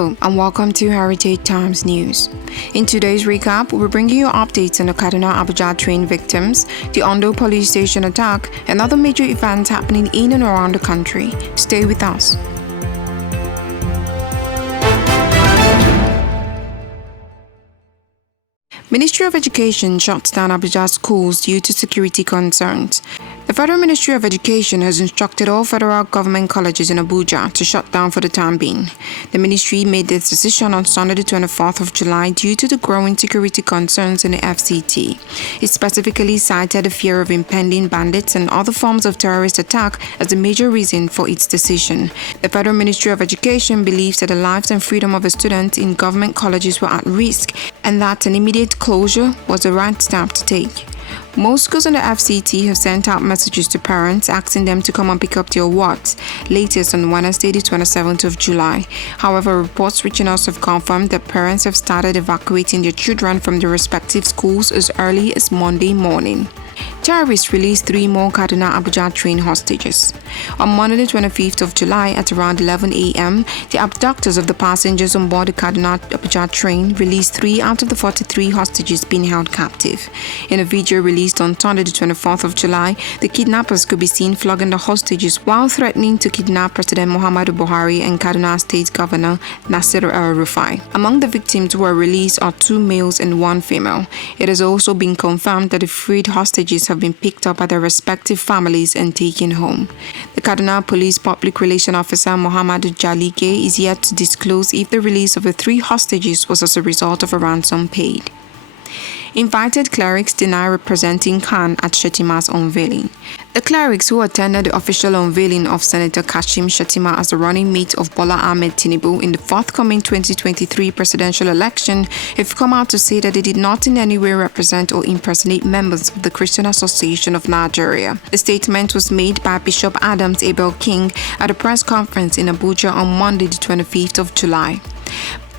Hello and welcome to Heritage Times News. In today's recap, we'll bring you updates on the Kaduna Abuja train victims, the Ondo Police Station attack, and other major events happening in and around the country. Stay with us. Ministry of Education shuts down Abuja schools due to security concerns. The Federal Ministry of Education has instructed all federal government colleges in Abuja to shut down for the time being. The ministry made this decision on Sunday the 24th of July due to the growing security concerns in the FCT. It specifically cited the fear of impending bandits and other forms of terrorist attack as a major reason for its decision. The Federal Ministry of Education believes that the lives and freedom of the students in government colleges were at risk and that an immediate closure was the right step to take. Most schools in the FCT have sent out messages to parents asking them to come and pick up their awards, latest on Wednesday the 27th of July. However, reports reaching us have confirmed that parents have started evacuating their children from their respective schools as early as Monday morning. Terrorists released 3 more Kaduna Abuja train hostages. On Monday the 25th of July at around 11 a.m., the abductors of the passengers on board the Kaduna Abuja train released 3 out of the 43 hostages being held captive. In a video released on Sunday the 24th of July, the kidnappers could be seen flogging the hostages while threatening to kidnap President Muhammadu Buhari and Kaduna State Governor Nasir El-Rufai. Among the victims who were released are 2 males and 1 female. It has also been confirmed that the freed hostages have been picked up by their respective families and taken home. The Kaduna Police Public Relations Officer Muhammadu Jalige is yet to disclose if the release of the 3 hostages was as a result of a ransom paid. Invited clerics deny representing Khan at Shettima's unveiling. The clerics who attended the official unveiling of Senator Kashim Shettima as the running mate of Bola Ahmed Tinubu in the forthcoming 2023 presidential election have come out to say that they did not in any way represent or impersonate members of the Christian Association of Nigeria. The statement was made by Bishop Adams Abel King at a press conference in Abuja on Monday the 25th of July.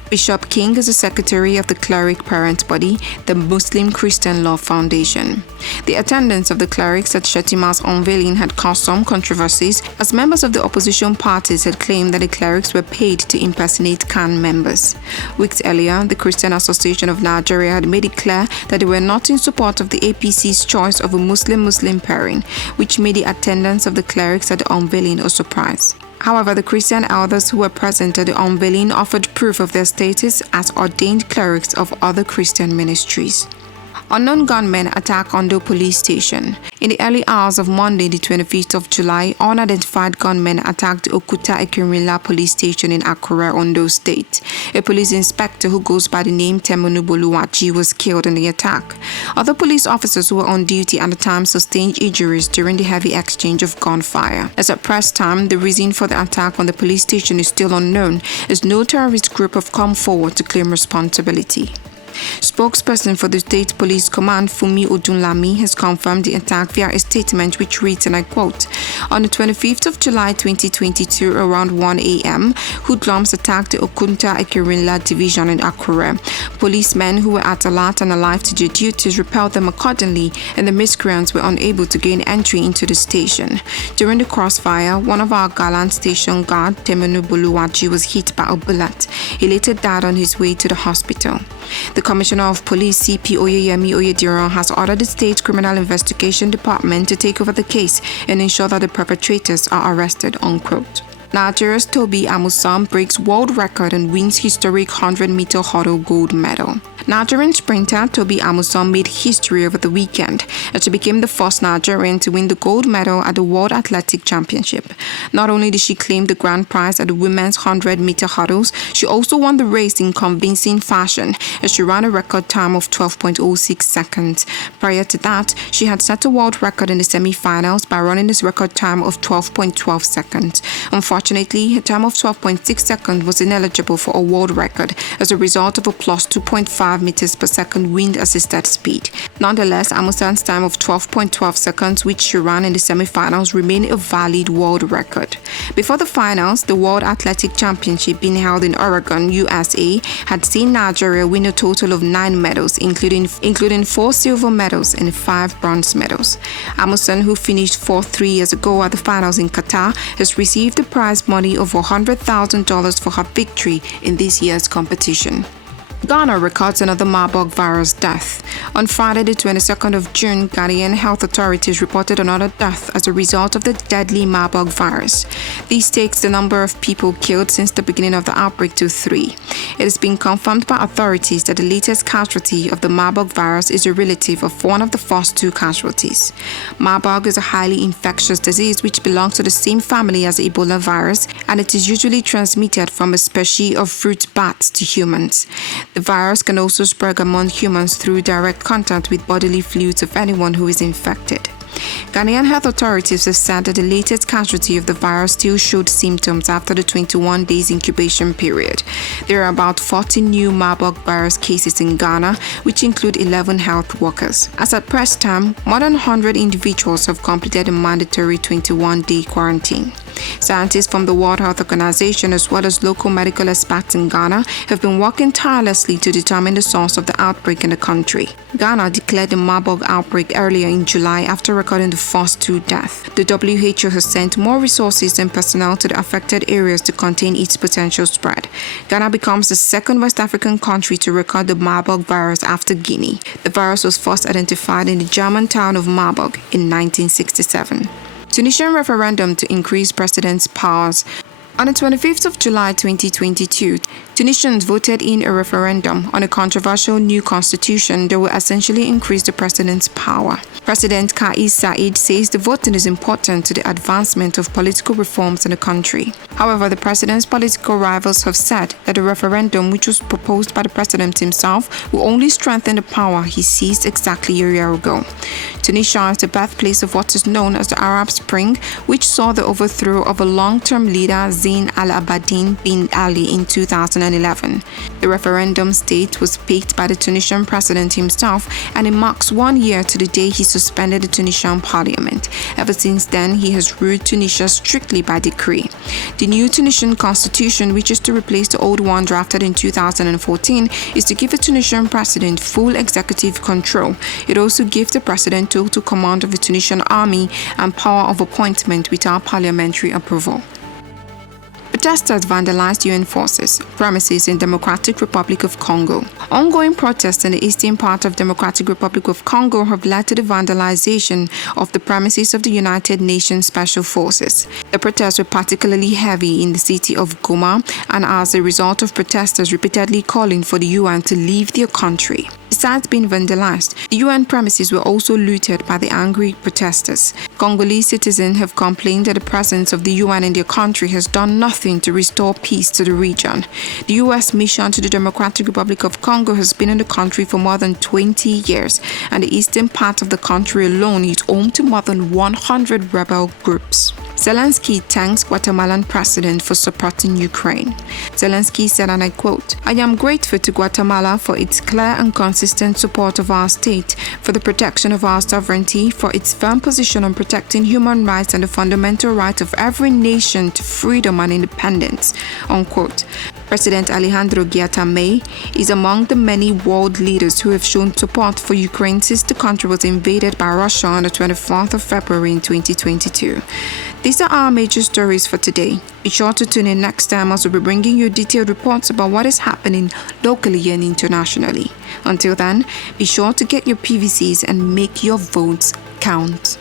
Bishop King is the secretary of the cleric parent body, the Muslim Christian Law Foundation. The attendance of the clerics at Shettima's unveiling had caused some controversies as members of the opposition parties had claimed that the clerics were paid to impersonate Khan members. Weeks earlier, the Christian Association of Nigeria had made it clear that they were not in support of the APC's choice of a Muslim-Muslim pairing, which made the attendance of the clerics at the unveiling a surprise. However, the Christian elders who were present at the unveiling offered proof of their status as ordained clerics of other Christian ministries. Unknown gunmen attack Ondo Police Station. In the early hours of Monday, the 25th of July, unidentified gunmen attacked Okuta Ekirinla Police Station in Akure, Ondo State. A police inspector who goes by the name Temunu Boluwaji was killed in the attack. Other police officers who were on duty at the time sustained injuries during the heavy exchange of gunfire. As at press time, the reason for the attack on the police station is still unknown, as no terrorist group have come forward to claim responsibility. Spokesperson for the State Police Command, Fumi Odunlami, has confirmed the attack via a statement which reads, and I quote, "On the 25th of July 2022, around 1 a.m., hoodlums attacked the Okunta Ekirinla division in Akure. Policemen who were at alert and alive to their duties repelled them accordingly, and the miscreants were unable to gain entry into the station. During the crossfire, one of our gallant station guard, Temunu Boluwaji, was hit by a bullet. He later died on his way to the hospital." The Commissioner of Police, CP Oyeyemi Oyediran, has ordered the State Criminal Investigation Department to take over the case and ensure that the perpetrators are arrested, unquote. Nigeria's Tobi Amusan breaks world record and wins historic 100-meter hurdle gold medal. Nigerian sprinter Tobi Amusan made history over the weekend as she became the first Nigerian to win the gold medal at the World Athletic Championship. Not only did she claim the grand prize at the women's 100-meter hurdles, she also won the race in convincing fashion as she ran a record time of 12.06 seconds. Prior to that, she had set a world record in the semi-finals by running this record time of 12.12 seconds. Unfortunately, her time of 12.6 seconds was ineligible for a world record as a result of a plus 2.5 5 meters per second wind-assisted speed. Nonetheless, Amusan's time of 12.12 seconds, which she ran in the semi-finals, remained a valid world record. Before the finals, the World Athletic Championship being held in Oregon, USA, had seen Nigeria win a total of 9 medals, including 4 silver medals and 5 bronze medals. Amusan, who finished 4th 3 years ago at the finals in Qatar, has received the prize money of $100,000 for her victory in this year's competition. Ghana records another Marburg virus death. On Friday, the 22nd of June, Ghanaian health authorities reported another death as a result of the deadly Marburg virus. This takes the number of people killed since the beginning of the outbreak to 3. It has been confirmed by authorities that the latest casualty of the Marburg virus is a relative of one of the first 2 casualties. Marburg is a highly infectious disease which belongs to the same family as Ebola virus, and it is usually transmitted from a species of fruit bats to humans. The virus can also spread among humans through direct contact with bodily fluids of anyone who is infected. Ghanaian health authorities have said that the latest casualty of the virus still showed symptoms after the 21 days incubation period. There are about 40 new Marburg virus cases in Ghana, which include 11 health workers. As at press time, more than 100 individuals have completed a mandatory 21-day quarantine. Scientists from the World Health Organization as well as local medical experts in Ghana have been working tirelessly to determine the source of the outbreak in the country. Ghana declared the Marburg outbreak earlier in July after recording the first 2 deaths. The WHO has sent more resources and personnel to the affected areas to contain its potential spread. Ghana becomes the second West African country to record the Marburg virus after Guinea. The virus was first identified in the German town of Marburg in 1967. Tunisian referendum to increase president's powers. On the 25th of July 2022, Tunisians voted in a referendum on a controversial new constitution that will essentially increase the president's power. President Kais Saied says the voting is important to the advancement of political reforms in the country. However, the president's political rivals have said that the referendum, which was proposed by the president himself, will only strengthen the power he seized exactly a year ago. Tunisia is the birthplace of what is known as the Arab Spring, which saw the overthrow of a long-term leader, Zain al-Abidine bin Ali, in 2011. The referendum date was picked by the Tunisian president himself, and it marks 1 year to the day he suspended the Tunisian parliament. Ever since then, he has ruled Tunisia strictly by decree. The new Tunisian constitution, which is to replace the old one drafted in 2014, is to give a Tunisian president full executive control. It also gives the president total command of the Tunisian army and power of appointment without parliamentary approval. Protesters vandalized UN forces premises in Democratic Republic of Congo. Ongoing protests in the eastern part of Democratic Republic of Congo have led to the vandalization of the premises of the United Nations Special Forces. The protests were particularly heavy in the city of Goma, and as a result of protesters repeatedly calling for the UN to leave their country. Besides being vandalized, the UN premises were also looted by the angry protesters. Congolese citizens have complained that the presence of the UN in their country has done nothing to restore peace to the region. The US mission to the Democratic Republic of Congo has been in the country for more than 20 years, and the eastern part of the country alone is home to more than 100 rebel groups. Zelensky thanks Guatemalan president for supporting Ukraine. Zelensky said, and I quote, "I am grateful to Guatemala for its clear and consistent support of our state, for the protection of our sovereignty, for its firm position on protecting human rights and the fundamental right of every nation to freedom and independence," unquote. President Alejandro Giattame is among the many world leaders who have shown support for Ukraine since the country was invaded by Russia on the 24th of February in 2022. These are our major stories for today. Be sure to tune in next time as we'll be bringing you detailed reports about what is happening locally and internationally. Until then, be sure to get your PVCs and make your votes count.